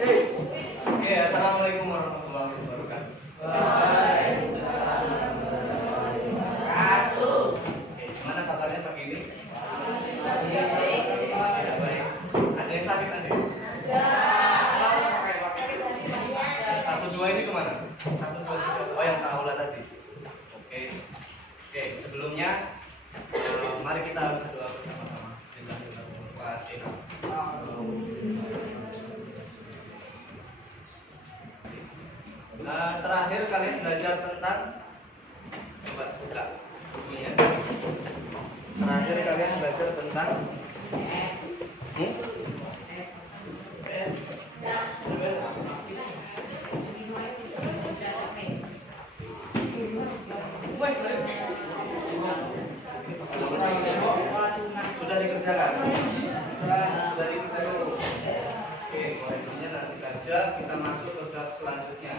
Oke, assalamualaikum warahmatullahi wabarakatuh. Waalaikumsalam warahmatullahi wabarakatuh. Oke, gimana kabarnya pagi ini? Ya, baik. Ya, baik. Ada yang sakit ada? Satu dua ini kemana? Satu dua tiga. Oh, yang taula tadi. Oke. Oke, sebelumnya mari kita berdoa bersama-sama. Bismillahirrahmanirrahim. Terakhir kalian belajar tentang, coba buka bukunya. Terakhir kalian belajar tentang sudah dikerjakan. Sudah dikerjakan. Oke, mulainya nanti saja kita masuk ke bab selanjutnya.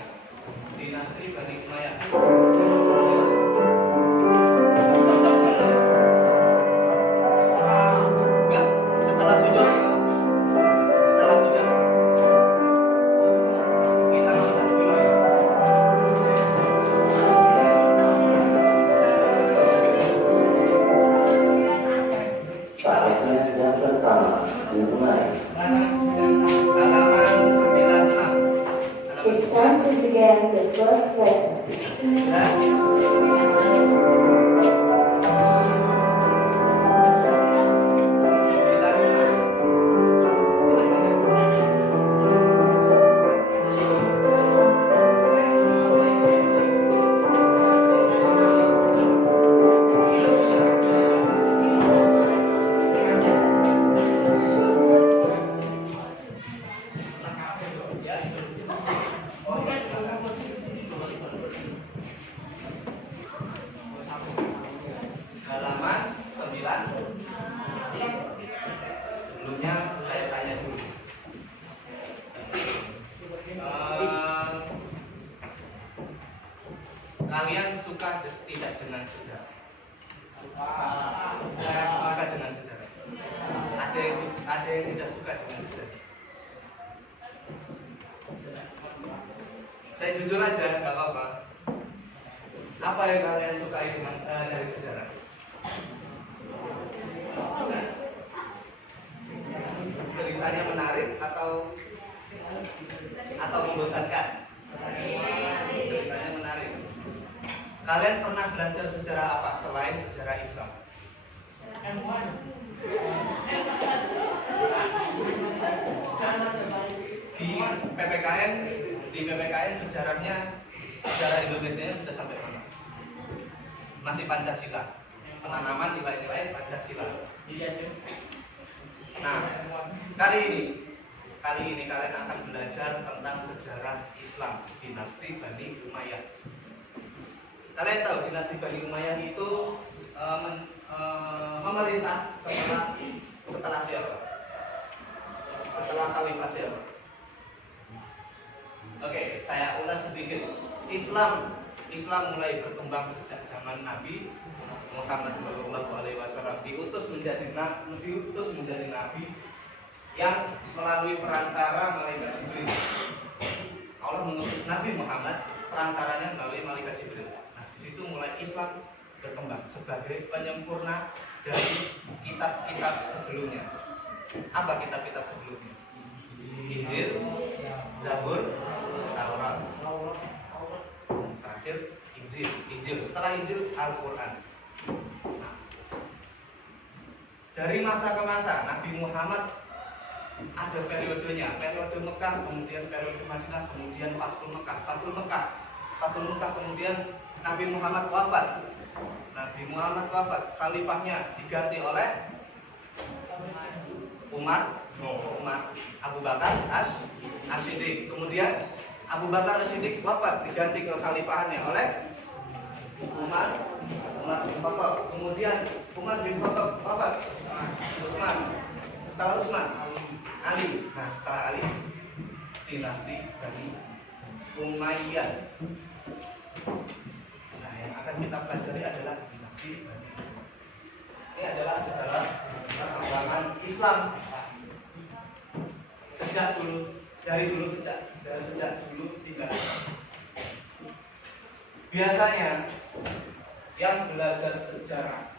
Dinasti Bani Umayyah. Enggak, setelah sujud. Setelah sujud. Kita lanjut dulu ya. Saatnya yang pertama dimulai. Halaman 96. It's time to begin the first lesson. Halaman 9. Sebelumnya saya tanya dulu. Kalian suka tidak dengan sejarah? Suka dengan sejarah. Ada yang tidak suka dengan sejarah. Saya jujur aja, nggak apa-apa. Apa yang kalian sukai dari sejarah? Ceritanya menarik atau membosankan? Ceritanya menarik. Kalian pernah belajar sejarah apa selain sejarah Islam? Di PPKN sejarahnya, sejarah Indonesia sudah sampai mana? Masih Pancasila, penanaman nilai-nilai Pancasila. Nah, kali ini kalian akan belajar tentang sejarah Islam, dinasti Bani Umayyah. Kalian tahu dinasti Bani Umayyah itu memerintah setelah siapa? Setelah Khalifah siapa? Oke, saya ulas sedikit. Islam mulai berkembang sejak zaman Nabi Muhammad SAW diutus menjadi nabi yang melalui perantara malaikat Jibril. Allah mengutus Nabi Muhammad, perantaranya melalui malaikat Jibril. Nah, di situ mulai Islam berkembang sebagai penyempurna dari kitab-kitab sebelumnya. Apa kitab-kitab sebelumnya? Injil, Zabur, Taurat. Terakhir Injil. Setelah Injil, Al-Quran. Nah, dari masa ke masa Nabi Muhammad ada periodenya, periode Mekah, kemudian periode Madinah, kemudian Fathul Mekah, kemudian Nabi Muhammad wafat. Khalifahnya diganti oleh Umar, Abu Bakar As-Siddiq. Kemudian Abu Bakar As-Siddiq wafat, diganti kekhalifahannya oleh Umar bin Khattab. Kemudian Umar bin Khattab wafat, Utsman. Setelah Utsman, Ali. Nah, setelah Ali, dinasti Bani Umayyah. Nah, yang akan kita pelajari adalah dinasti Bani Umayyah. Ini adalah sejarah perkembangan Islam sejak dulu dari sejak dulu hingga sekarang. Biasanya yang belajar sejarah,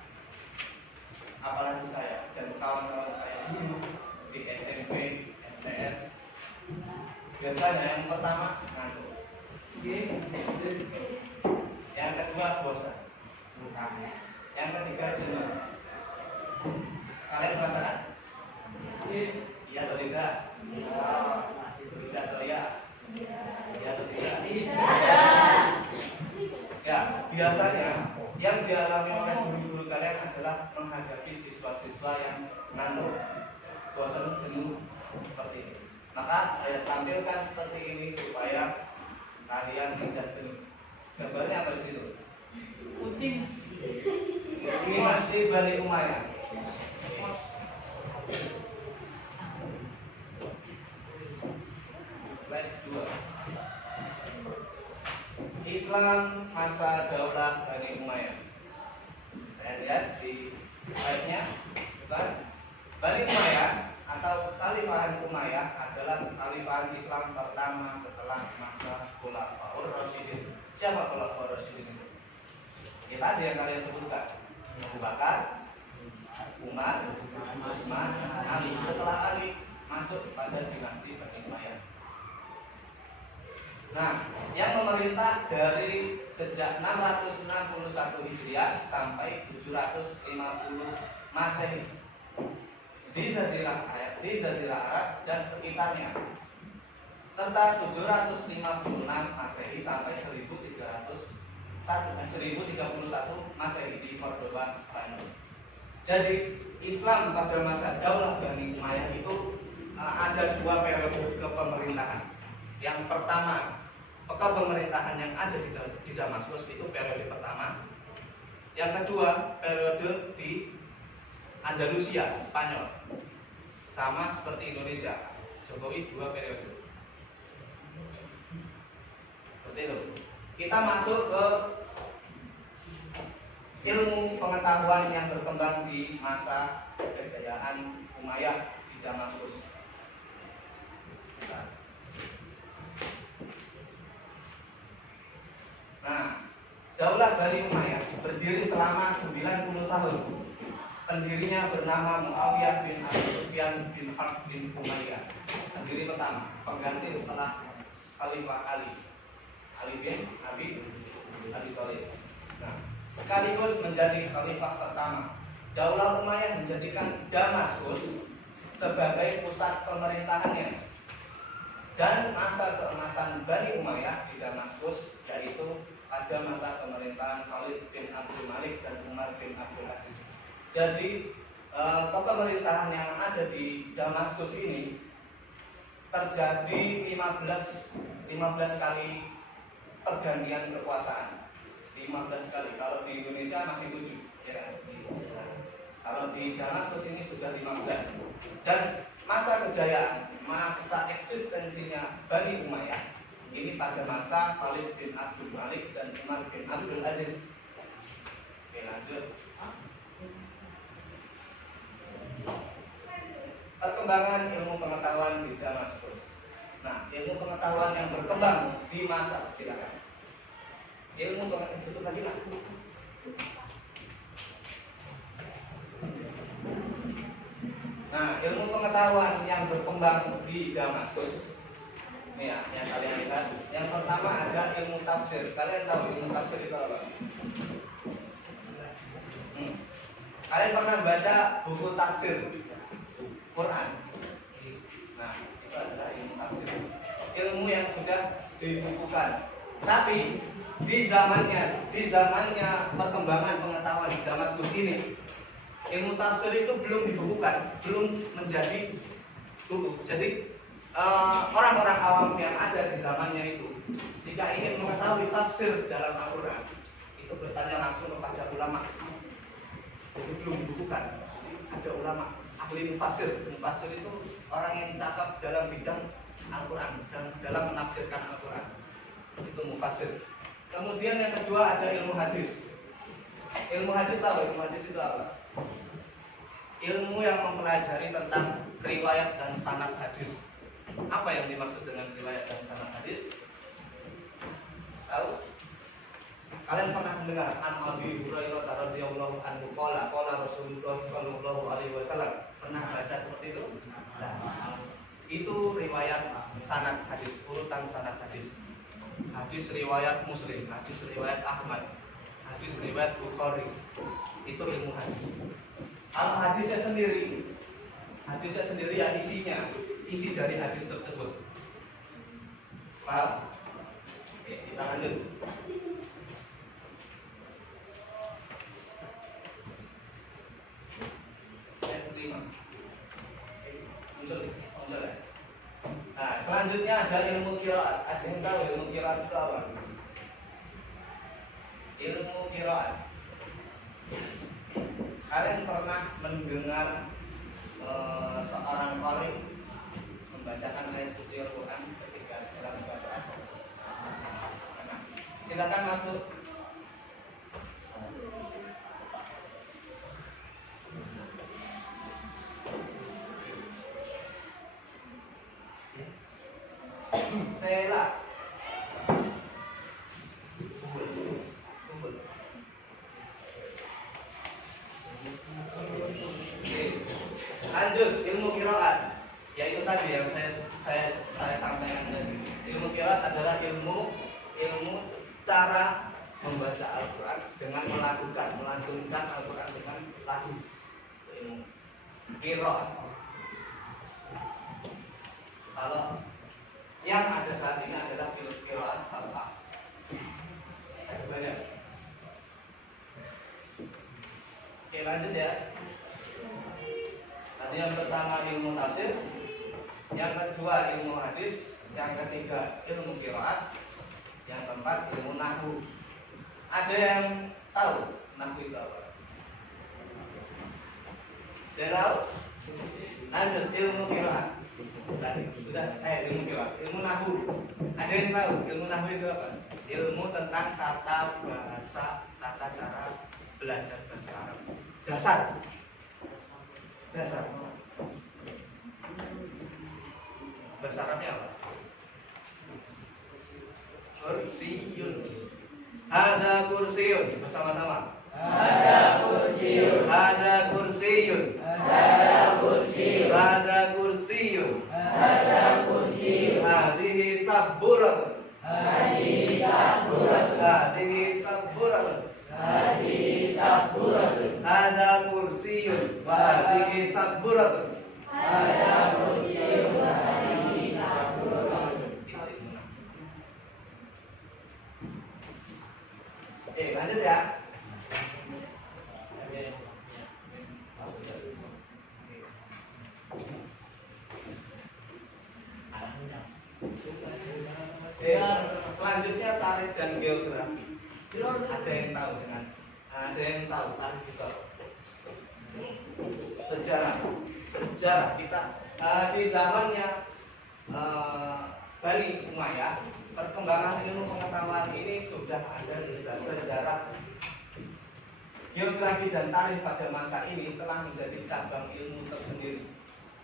apalagi saya dan kawan-kawan saya dulu di SMP, MTS, biasanya yang pertama ngantuk, yang kedua bosan, yang ketiga jenuh. Kalian merasakan? Iya atau tidak? Tidak atau iya? Iya atau tidak? Ya, biasanya yang dialami oleh guru-guru kalian adalah menghadapi siswa-siswa yang ngantuk, bosan, jenuh seperti ini. Maka saya tampilkan seperti ini supaya kalian tidak jenuh. Gambarnya apa di situ? Kucing. Dinasti Bani Umayyah. Slide 2. Islam masa daulah Bani Umayyah. Saya lihat di slide-nya, bukan? Bani Umayyah atau Khalifahan Umayyah adalah khalifahan Islam pertama setelah masa Khulafaur Rasyidin. Siapa Khulafaur Rasyidin itu? Kita ada yang kalian sebutkan: Abu Bakar, Umar, Utsman, Ali. Setelah Ali masuk pada dinasti Bani Umayyah. Nah, yang memerintah dari sejak 661 Hijriah sampai 750 Masehi di Jazirah Arab dan sekitarnya, serta 756 Masehi sampai 1331 Masehi di Cordoba, Spanyol. Jadi Islam pada masa daulah Bani Umayyah itu ada dua periode kepemerintahan. Yang pertama, kepemerintahan yang ada di Damaskus itu periode pertama. Yang kedua, periode di Andalusia, Spanyol. Sama seperti Indonesia, Jokowi 2 periode. Seperti itu. Kita masuk ke ilmu pengetahuan yang berkembang di masa kejayaan Umayyah di Damaskus. Nah, daulah Bani Umayyah berdiri selama 90 tahun. Pendirinya bernama Muawiyah bin Abi Sufyan bin Harb bin Umayyah. Pendiri pertama, pengganti setelah Khalifah Ali bin Abi Thalib. Nah, sekaligus menjadi khalifah pertama. Daulah Umayyah menjadikan Damaskus sebagai pusat pemerintahannya. Dan masa keemasan Bani Umayyah di Damaskus yaitu pada masa pemerintahan Khalid bin Abdul Malik dan Umar bin Abdul Aziz. Jadi kepemerintahan yang ada di Damaskus ini terjadi 15 kali pergantian kekuasaan. 15 kali. Kalau di Indonesia masih 7, ya kan? Kalau di Damaskus ini sudah 15. Dan masa kejayaan, masa eksistensinya Bani Umayyah ini pada masa Khalid bin Abdul Malik dan Umar bin Abdul Aziz. Oke, lanjut. Perkembangan ilmu pengetahuan di Damaskus. Nah, ilmu pengetahuan yang berkembang di masa, silakan. Ilmu pengetahuan itu tadi lah. Nah, ilmu pengetahuan yang berkembang di Damaskus. Ini ya, yang kalian lihat. Yang pertama ada ilmu tafsir. Kalian tahu ilmu tafsir itu apa? Kalian pernah baca buku tafsir Quran? Nah, itu adalah ilmu tafsir. Ilmu yang sudah dibukukan. Tapi di zamannya perkembangan pengetahuan di Damaskus ini, ilmu tafsir itu belum dibukukan, belum menjadi dulu. Jadi orang-orang awam yang ada di zamannya itu, jika ingin mengetahui tafsir dalam Al-Quran, itu bertanya langsung kepada ulama. Jadi belum dibukukan. Ada ulama ahli mufasir. Mufasir itu orang yang cakap dalam bidang Al-Quran dan dalam menafsirkan Al-Quran. Itu mufasir. Kemudian yang kedua ada ilmu hadis. Ilmu hadis apa? Ilmu hadis itu apa? Ilmu yang mempelajari tentang riwayat dan sanad hadis. Apa yang dimaksud dengan riwayat dan sanad hadis? Tahu? Kalian pernah mendengar an Abi Hurairah radhiyallahu anhu qala Rasulullah sallallahu alaihi wasallam? Pernah baca seperti itu? Nah, itu riwayat sanad hadis, urutan sanad hadis. Hadis riwayat Muslim, hadis riwayat Ahmad, hadis riwayat Bukhari. Itu ilmu hadis. Kalau hadisnya sendiri ya isinya, isi dari hadis tersebut. Paham? Oke, kita lanjut. Slide 5. Muncul ya? Nah, selanjutnya ada ilmu qiraat. Ada yang tahu ilmu qiraat itu apa? Ilmu qiraat. Kalian pernah mendengar seorang qari membacakan ayat suci Al-Quran ketika dalam suatu asar? Nah, silakan masuk. Saya lanjut ilmu qiraat, yaitu tadi yang saya sampaikan tadi. Ilmu qiraat adalah ilmu cara membaca Al-Quran dengan melantunkan Al-Quran dengan lagu. Ilmu qiraat. Kalau yang ada saat ini adalah qiraat sab'ah. Ada banyak. Oke, lanjut ya. Tadi yang pertama ilmu tafsir, yang kedua ilmu hadis, yang ketiga ilmu qiraat, yang keempat ilmu nahwu. Ada yang tahu nahwu itu apa? Ada tahu? Lanjut ilmu qiraat. Tadi sudah ilmu qiraat, ilmu nahwu. Ada yang tahu ilmu nahwu itu apa? Ilmu tentang tata bahasa, tata cara belajar bahasa Arab. Dasar. Bahasa Arabnya apa? Kursiyun. Ada kursiyun. Bersama-sama. Ada kursiyun. Ada kursiyun. Ada kursiyun. Ada kursiyun. Ada kursiyun. Hadihi sabburatun. Hadihi sabburatun. Hadihi sabburatun. Hadihi sabburatun. Ada kursiyun. Wa hadihi sabburatun. Ada kursiyun. Hadihi sabburatun. Lanjut ya. Selanjutnya tarikh dan geografi. Ada yang tahu tarikh juga. Sejarah kita di zamannya Bani Umayyah, perkembangan ilmu pengetahuan ini sudah ada sejarah. Geografi dan tarikh pada masa ini telah menjadi cabang ilmu tersendiri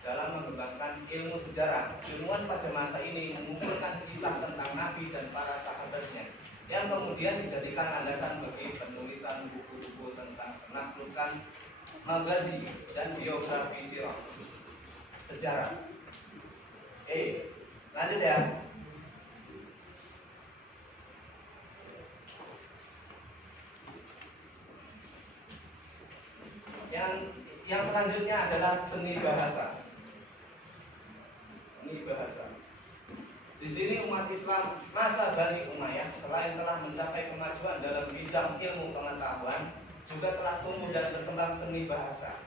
dalam mengembangkan ilmu sejarah. Ilmuwan pada masa ini mengumpulkan kisah tentang Nabi dan para sahabatnya yang kemudian dijadikan landasan bagi penulisan buku-buku tentang penaklukan, magazi dan biografi sirah, sejarah. Lanjut ya. Yang selanjutnya adalah seni bahasa. Di sini umat Islam masa Bani Umayyah selain telah mencapai kemajuan dalam bidang ilmu pengetahuan, juga telah tumbuh dan berkembang seni bahasa.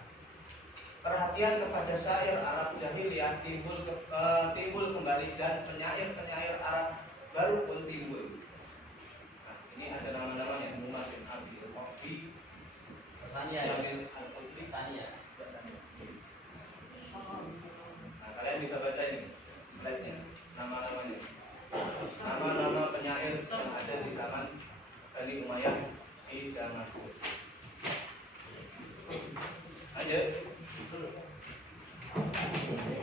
Perhatian kepada syair Arab jahiliyah timbul kembali dan penyair-penyair Arab baru pun timbul. Nah, ini ada nama-namanya: Umar bin Abdul Qawi, Jamil Al-Qudri, Sania. Nah, kalian bisa baca ini slide-nya, nama-namanya. Nama-nama penyair yang ada di zaman Bani Umayyah di Damaskus. Lanjut.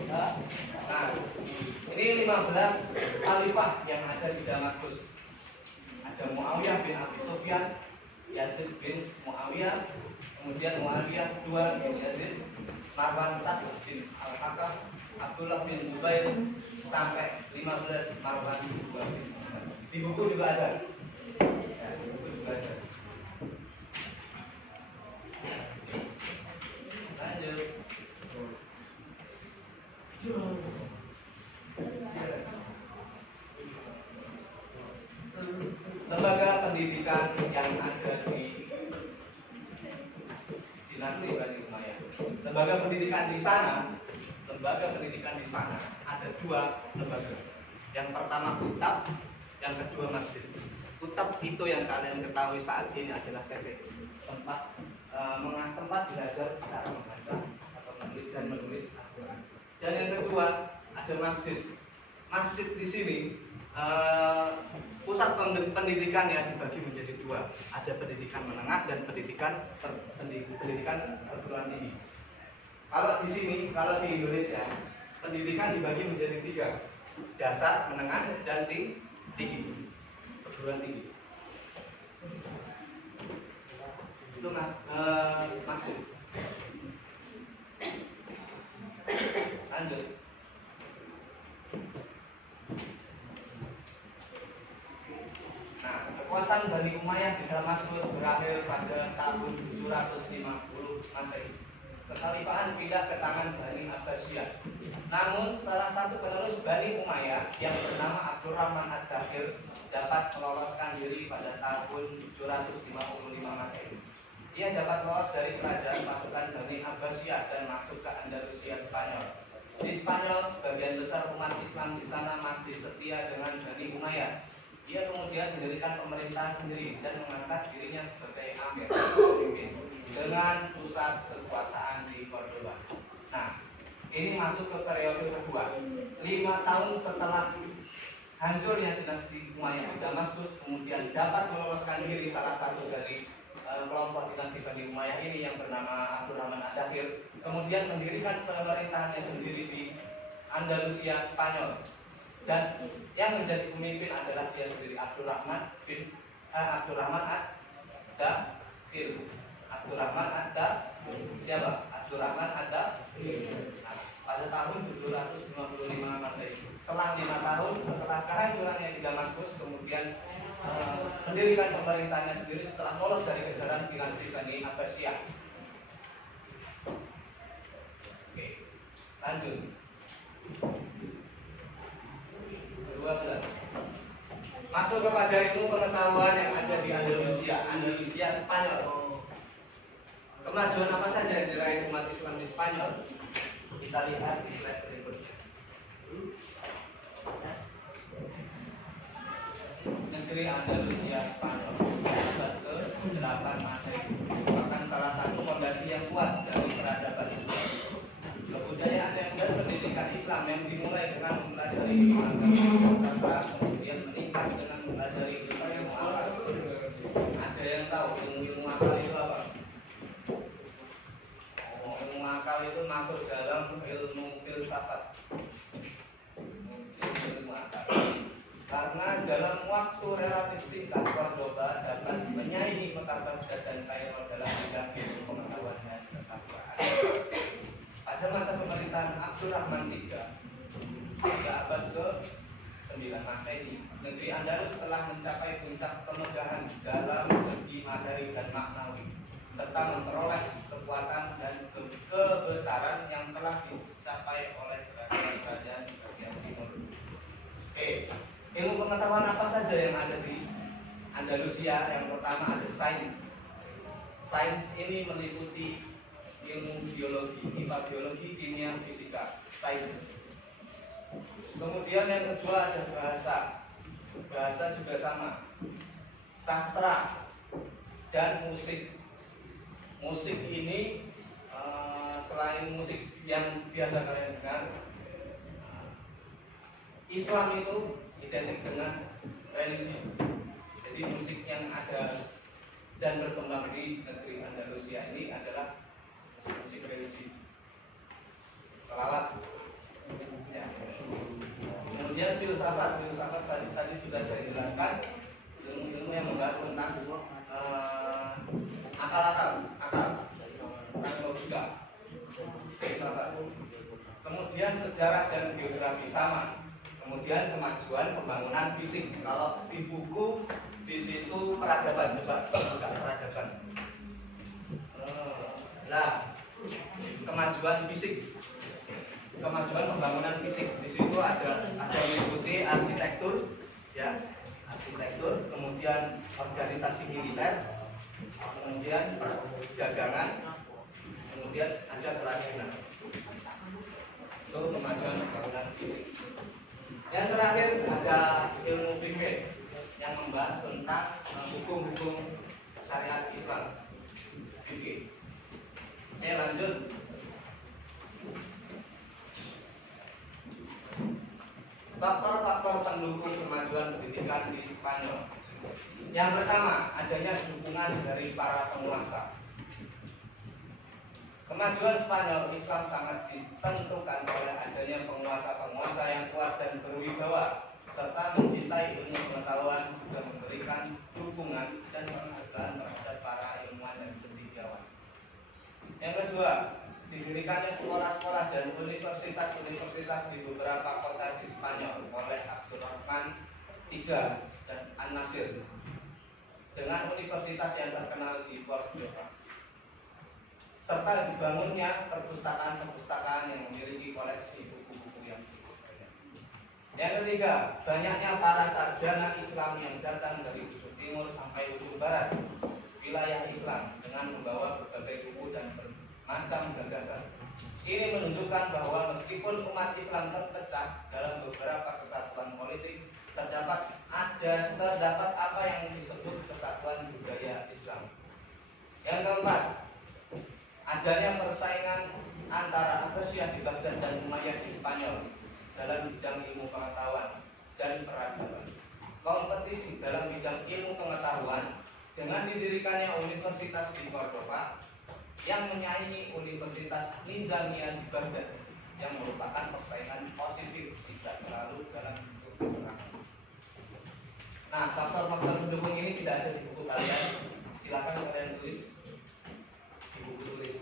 Nah, ini 15 khalifah yang ada di Damaskus. Ada Muawiyah bin Abi Sufyan, Yazid bin Muawiyah, kemudian Muawiyah II bin Yazid, Marwan I bin Al-Hakam, Abdullah bin Zubair, sampai 15 Marwan II bin Muhammad. Di buku juga ada. Ya, di buku juga ada. Lanjut. Lembaga pendidikan yang ada di dinasti Bani Umayyah. Lembaga pendidikan di sana ada dua lembaga. Yang pertama kutab, yang kedua masjid. Kutab itu yang kalian ketahui saat ini adalah tempat belajar cara membaca atau menulis Al-Quran. Dan yang kedua ada masjid. Masjid di sini pusat pendidikannya dibagi menjadi dua. Ada pendidikan menengah dan pendidikan perguruan tinggi. Kalau di sini, kalau di Indonesia, pendidikan dibagi menjadi tiga: dasar, menengah, dan tinggi. Perguruan tinggi. Itu masjid. Lanjut. Nah, kekuasaan Bani Umayyah di Damaskus berakhir pada tahun 750 Masehi. Kekhalifahan pindah ke tangan Bani Abbasiyah. Namun, salah satu penerus Bani Umayyah yang bernama Abdurrahman Ad-Dakhir dapat meloloskan diri pada tahun 755 Masehi. Ia dapat lolos dari kerajaan pasukan Bani Abbasiyah dan masuk ke Andalusia, Spanyol. Di Spanyol, sebagian besar umat Islam di sana masih setia dengan Bani Umayyah. Dia kemudian mendirikan pemerintahan sendiri dan mengangkat dirinya sebagai amir pemimpin dengan pusat kekuasaan di Cordoba. Nah, ini masuk ke periode kedua. 5 tahun setelah hancurnya dinasti Umayyah di Damaskus, kemudian dapat meloloskan diri salah satu dari kelompok dinasti Bani Umayyah ini yang bernama Abdurrahman Ad-Dakhir, kemudian mendirikan pemerintahannya sendiri di Andalusia, Spanyol. Dan yang menjadi pemimpin adalah dia sendiri, Abdurrahman Ad-Dakhir. Abdurrahman Ad-Dakhir. Siapa? Abdurrahman Ad-Dakhir. Nah, pada tahun 755 Masehi. Selang 5 tahun setelah kehancurannya di Damaskus, kemudian mendirikan pemerintahnya sendiri setelah lolos dari kejaran dinasti Bani Abbasiyah. Oke, lanjut. 12. Masuk kepada ilmu pengetahuan yang ada di Andalusia, Spanyol. Kemajuan apa saja yang diraih umat Islam di Spanyol? Kita lihat di slide berikutnya. Negeri Andalusia, Spanyol, abad ke-8 Masehi, merupakan salah satu fondasi yang kuat dari peradaban. Kebudayaan dan pendidikan Islam yang dimulai dengan mempelajari ilmu agama serta kemudian meningkat dengan mempelajari ilmu akal. Ada yang tahu ilmu akal itu apa? Ilmu akal itu masuk dalam ilmu filsafat. Ilmu akal. Karena dalam waktu relatif singkat, Cordoba dapat menyaingi Mekah, Baghdad, dan Kairo dalam bidang ilmu pengetahuan dan kesastraan. Pada masa pemerintahan Abdurrahman III, pada abad ke-9 Masehi, negeri Andalus telah mencapai puncak kemegahan dalam segi materi dan maknawi, serta memperoleh kekuatan dan kebesaran yang telah dicapai oleh kerajaan-kerajaan di bagian timur. Ilmu pengetahuan apa saja yang ada di Andalusia? Yang pertama ada sains. Sains ini meliputi ilmu biologi, IPA biologi, kimia, fisika, sains. Kemudian yang kedua ada bahasa. Bahasa juga sama. Sastra dan musik. Musik ini selain musik yang biasa kalian dengar, Islam itu identik dengan religi. Jadi musik yang ada dan berkembang di negeri Andalusia ini adalah musik religi, selawat. Ya. Kemudian Kemudian filsafat tadi sudah saya jelaskan, ilmu-ilmu yang membahas tentang akal, tentang logika, filsafat. Kemudian sejarah dan geografi sama. Kemudian kemajuan pembangunan fisik. Kalau di buku di situ peradaban, coba buka peradaban. Nah, kemajuan fisik, kemajuan pembangunan fisik. Di situ ada mengikuti arsitektur, ya, arsitektur. Kemudian organisasi militer, kemudian perdagangan, kemudian ada kerajinan. Itu kemajuan pembangunan fisik. Yang terakhir ada ilmu fikih yang membahas tentang hukum-hukum syariat Islam. Fikih. Oke, lanjut. Faktor-faktor pendukung kemajuan pendidikan di Spanyol. Yang pertama, adanya dukungan dari para penguasa. Kemajuan Spanyol Islam sangat ditentukan oleh adanya penguasa-penguasa yang kuat dan berwibawa serta mencintai ilmu pengetahuan, juga memberikan dukungan dan penghargaan terhadap para ilmuwan dan cendekiawan. Yang kedua, didirikannya sekolah-sekolah dan universitas-universitas di beberapa kota di Spanyol oleh Abdurrahman III dan An-Nasir dengan universitas yang terkenal di Córdoba, serta dibangunnya perpustakaan-perpustakaan yang memiliki koleksi buku-buku yang banyak. Yang ketiga, banyaknya para sarjana Islam yang datang dari ujung timur sampai ujung barat wilayah Islam dengan membawa berbagai buku dan bermacam gagasan. Ini menunjukkan bahwa meskipun umat Islam terpecah dalam beberapa kesatuan politik, terdapat apa yang disebut kesatuan budaya Islam. Yang keempat, adanya persaingan antara Abbasiyah di Baghdad dan Umayyah di Spanyol dalam bidang ilmu pengetahuan dan peradaban. Kompetisi dalam bidang ilmu pengetahuan dengan didirikannya universitas di Córdoba yang menyaingi Universitas Nizamiyah di Baghdad yang merupakan persaingan positif, tidak selalu dalam bentuk peperangan. Nah, faktor-faktor pendukung ini tidak ada di buku kalian. Silakan kalian tulis di buku tulis.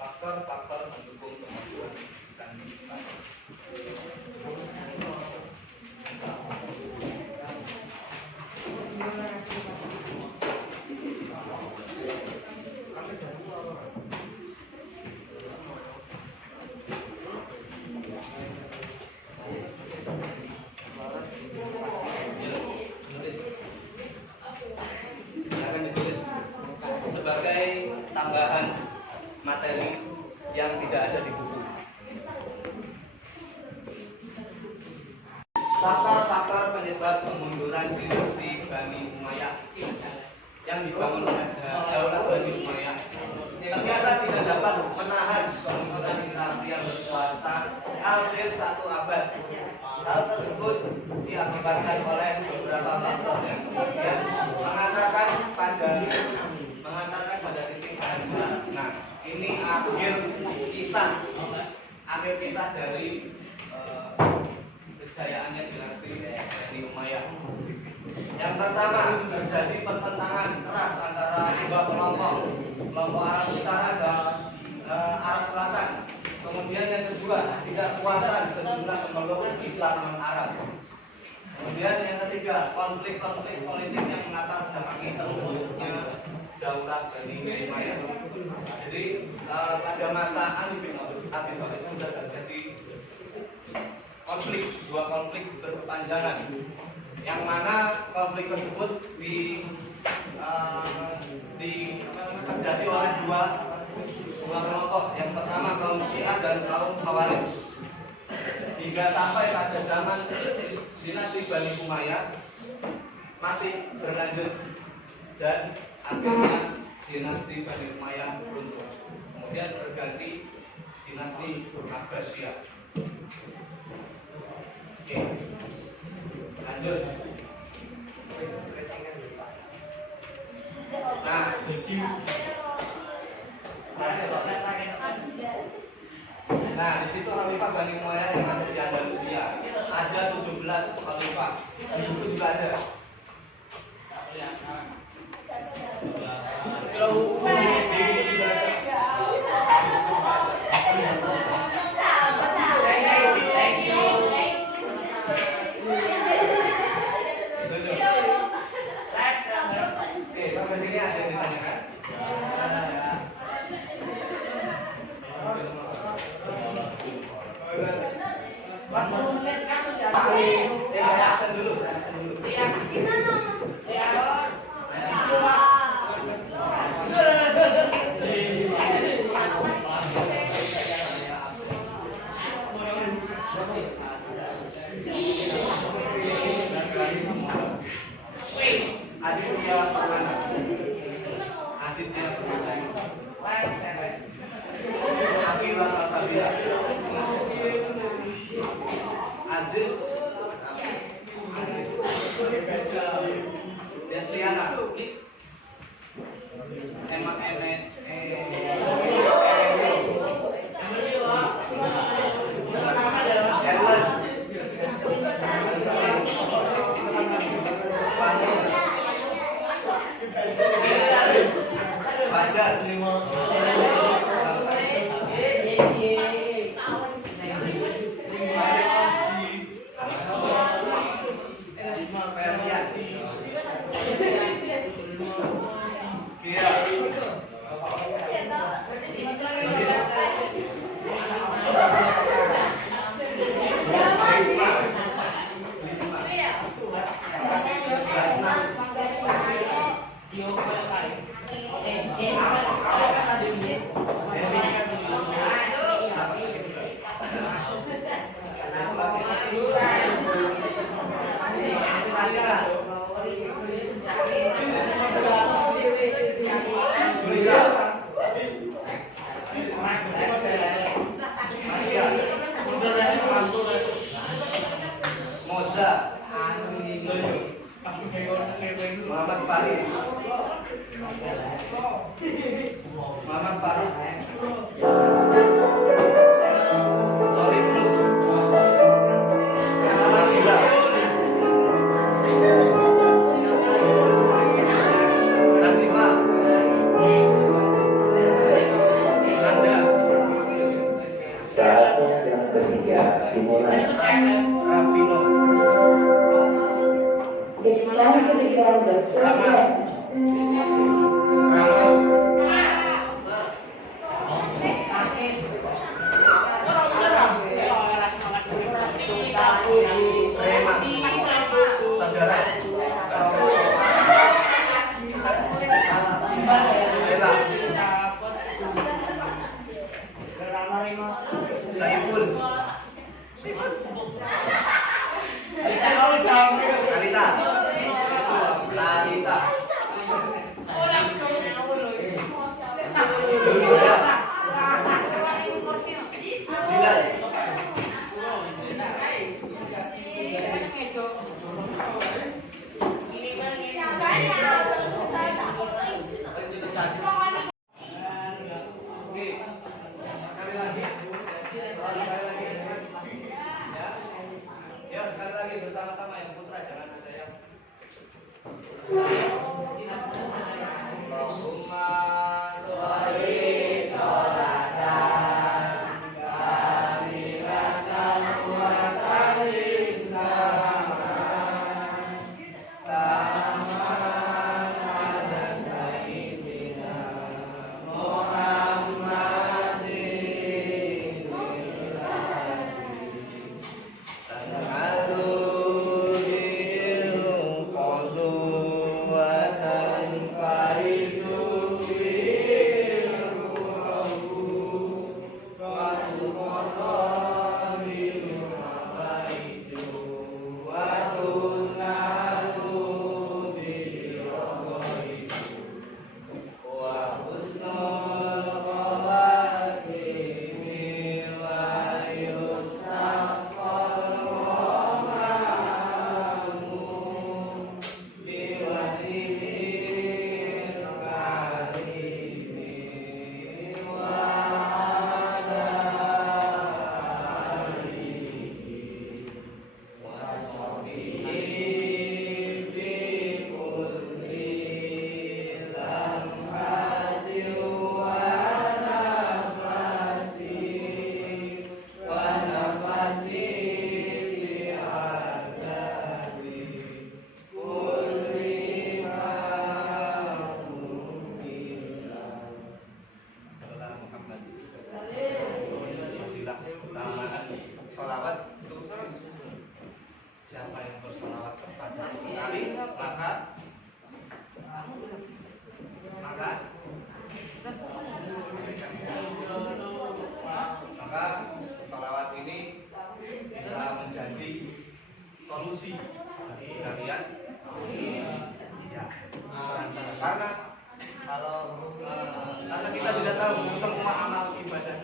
Faktor-faktor pendukung kemajuan dan sebagai tambahan materi yang tidak ada di buku. Faktor-faktor penyebab kemunduran dinasti Bani Umayyah yang dibangun oleh Daulat Bani Umayyah ternyata tidak dapat menahan kemunduran dinasti yang berkuasa hampir 1 abad. Hal tersebut diakibatkan oleh beberapa faktor yang kemudian mengantarkan pada titik kehancuran. Nah, ini akhir kisah dari kejayaannya dinasti Bani Umayyah. Yang pertama, terjadi pertentangan keras antara dua kelompok Arab Utara dan Arab Selatan. Kemudian yang kedua, ketidakpuasan sejumlah pemeluk Islam non-Arab. Kemudian yang ketiga, konflik-konflik politik yang melatar belakangi terbentuknya Daulat Bani Umayyah. Jadi pada masa Ali bin Abi Thalib sudah terjadi dua konflik berkepanjangan, yang mana konflik tersebut terjadi oleh dua kelompok. Yang pertama kaum Syiah dan kaum Khawarij. Jika sampai pada zaman dinasti Bani Umayyah masih berlanjut dan akhirnya dinasti Bani Umayyah runtuh. Kemudian berganti dinasti Abbasiyah. Oke, lanjut. Nah, Nah, di situ khalifah Bani Umayyah yang ada di Andalusia. Ada 17 khalifah. Di buku juga ada. Oke, sampai sini ada yang ditanyakan? Saya absen dulu. Aditya Purnama. Akila Salsabila. Aziz. Desliana. Emma Erlan. Fajar. Ferdian. Kia. Moza. Muhammad Farid. Muhammad Faruk. Solid Group. Nabila. Latifah. Anda. Saatnya yang ketiga dimulai. Rafino. It's time to begin the third round. Rema. Saudara. Sela. Saiful. Talita. Talita. Yulia. Zilan. Oke, sekali lagi. Ya.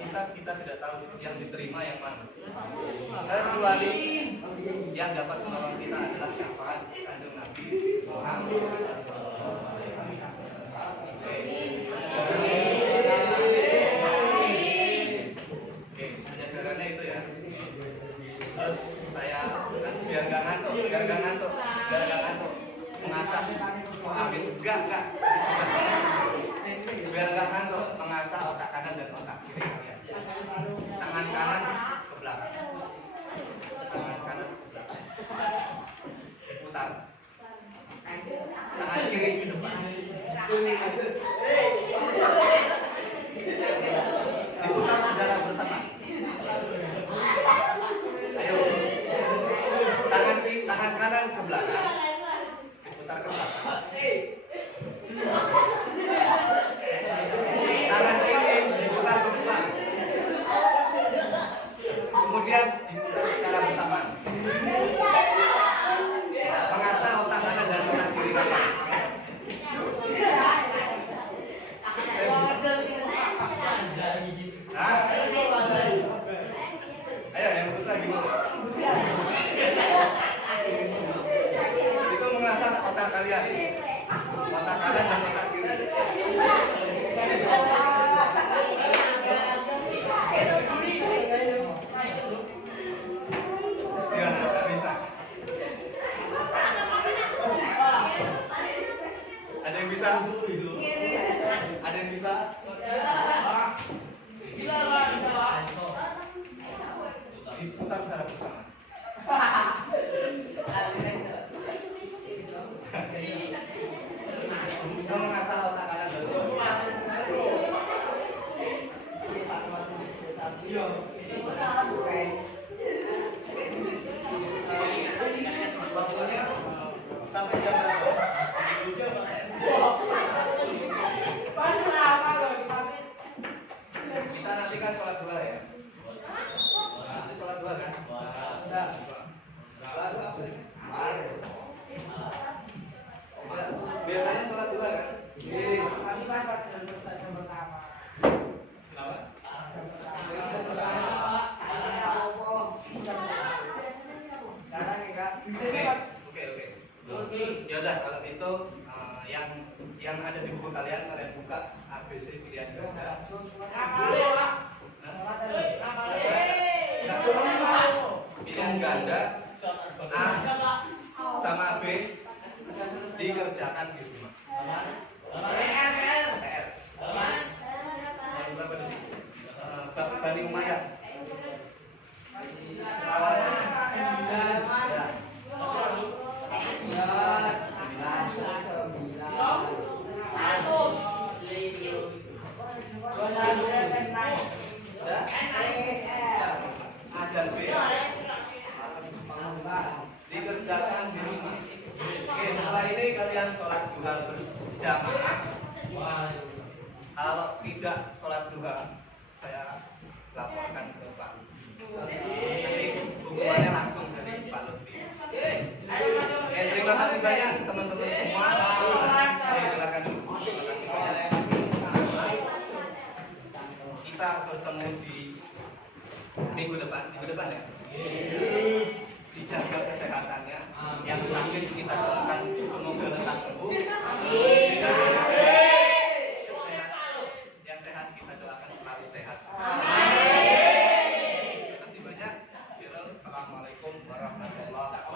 kita tidak tahu yang diterima yang mana. Kecuali yang dapat menolong kita adalah syafaat Kanjeng Nabi Muhammad sallallahu alaihi wasallam. Oke, penyegarannya itu ya. Terus saya kasih biar nggak ngantuk, mengasah. Oh, amin. Enggak. Biar nggak ngantuk, mengasah otak kanan dan otak kiri kalian. Tangan kanan ke belakang. Tangan kanan ke belakang. Putar. Tangan kiri ke depan. Diputar secara bersama. Ayo. Tangan kanan ke belakang. Diputar ke belakang. Tangan kiri diputar ke depan. Kemudian diputar secara bersamaan. Mengasah otak kanan dan otak kiri kalian. Ayo yang putar gimana? Itu mengasah otak kalian. Otak kanan dan otak kiri. Gimana? Gak bisa? Ada yang bisa? Ada yang bisa? Diputar secara bersama. Kamu mengasah otak kanan dan otak sampai jam berapa? Kita nanti kan sholat duha ya. Nanti sholat duha kan? Biasanya sholat duha kan? Sekarang ya kak. Oke. Ya udah kalau itu yang ada di buku kalian buka ABC pilihan ganda. Pilihan ganda A sama B dikerjakan di rumah. PR. Berapa di sini? Bani Umayyah. Dan B dikerjakan di rumah. Oke, setelah ini kalian sholat duha berjamaah. Kalau tidak sholat duha, saya laporkan ke Pak. Nanti hukumannya langsung dari Pak Lutfi. Oke, terima kasih banyak teman-teman semua. Saya dengarkan dulu. Terima kasih banyak. Kita bertemu di minggu depan ya. Dijaga kesehatannya. Yang sakit kita doakan semoga lekas sembuh. Yang sehat kita doakan selalu sehat. Terima kasih banyak. Assalamualaikum warahmatullahi wabarakatuh.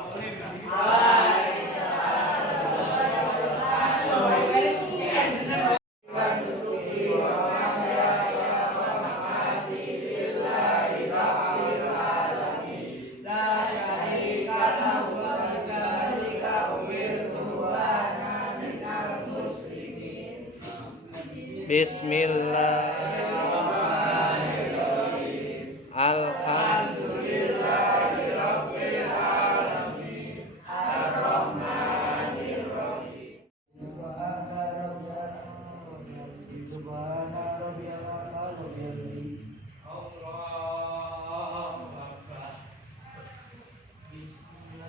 Bismillahirrahmanirrahim.